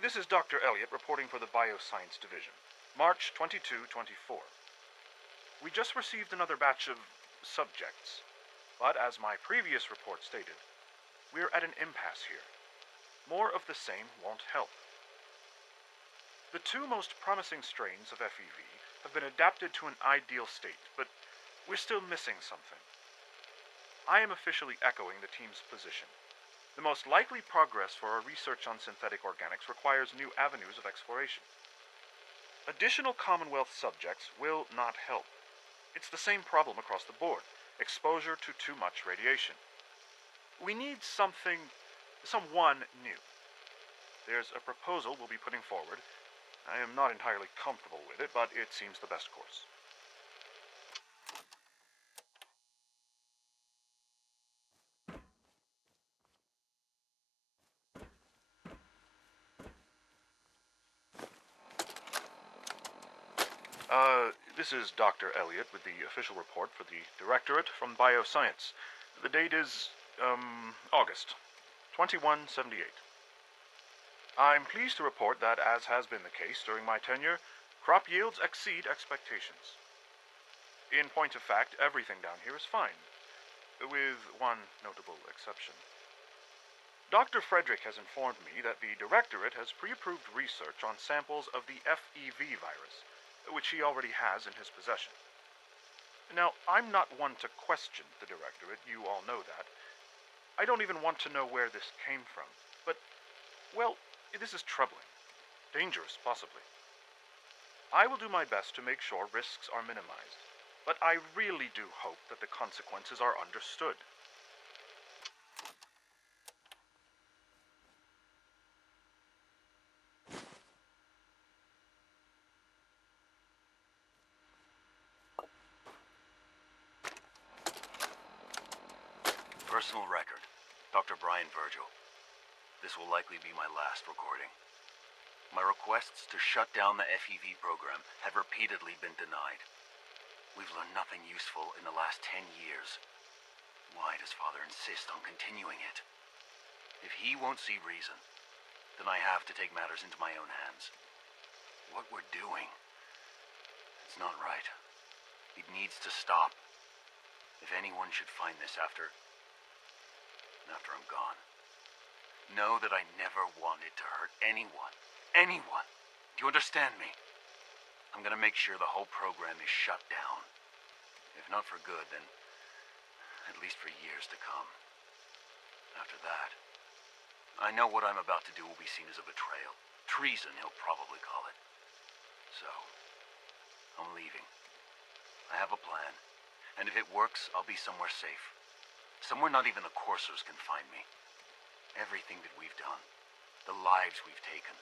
This is Dr. Elliot reporting for the Bioscience Division, March 22-24. We just received another batch of subjects, but as my previous report stated, we're at an impasse here. More of the same won't help. The two most promising strains of FEV have been adapted to an ideal state, but we're still missing something. I am officially echoing the team's position. The most likely progress for our research on synthetic organics requires new avenues of exploration. Additional Commonwealth subjects will not help. It's the same problem across the board: exposure to too much radiation. We need someone new. There's a proposal we'll be putting forward. I am not entirely comfortable with it, but it seems the best course. This is Dr. Elliot with the official report for the Directorate from Bioscience. The date is, August 2178. I'm pleased to report that, as has been the case during my tenure, crop yields exceed expectations. In point of fact, everything down here is fine, with one notable exception. Dr. Frederick has informed me that the Directorate has pre-approved research on samples of the FEV virus, which he already has in his possession. Now, I'm not one to question the Directorate, you all know that. I don't even want to know where this came from, but, well, this is troubling. Dangerous, possibly. I will do my best to make sure risks are minimized, but I really do hope that the consequences are understood. Personal record, Dr. Brian Virgil. This will likely be my last recording. My requests to shut down the FEV program have repeatedly been denied. We've learned nothing useful in the last 10 years. Why does Father insist on continuing it? If he won't see reason, then I have to take matters into my own hands. What we're doing, it's not right. It needs to stop. If anyone should find this after I'm gone, know that I never wanted to hurt anyone. Anyone. Do you understand me? I'm gonna make sure the whole program is shut down. If not for good, then at least for years to come. After that, I know what I'm about to do will be seen as a betrayal. Treason, he'll probably call it. So, I'm leaving. I have a plan, and if it works, I'll be somewhere safe. Somewhere not even the coursers can find me. Everything that we've done, the lives we've taken.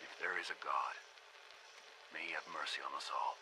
If there is a God, may he have mercy on us all.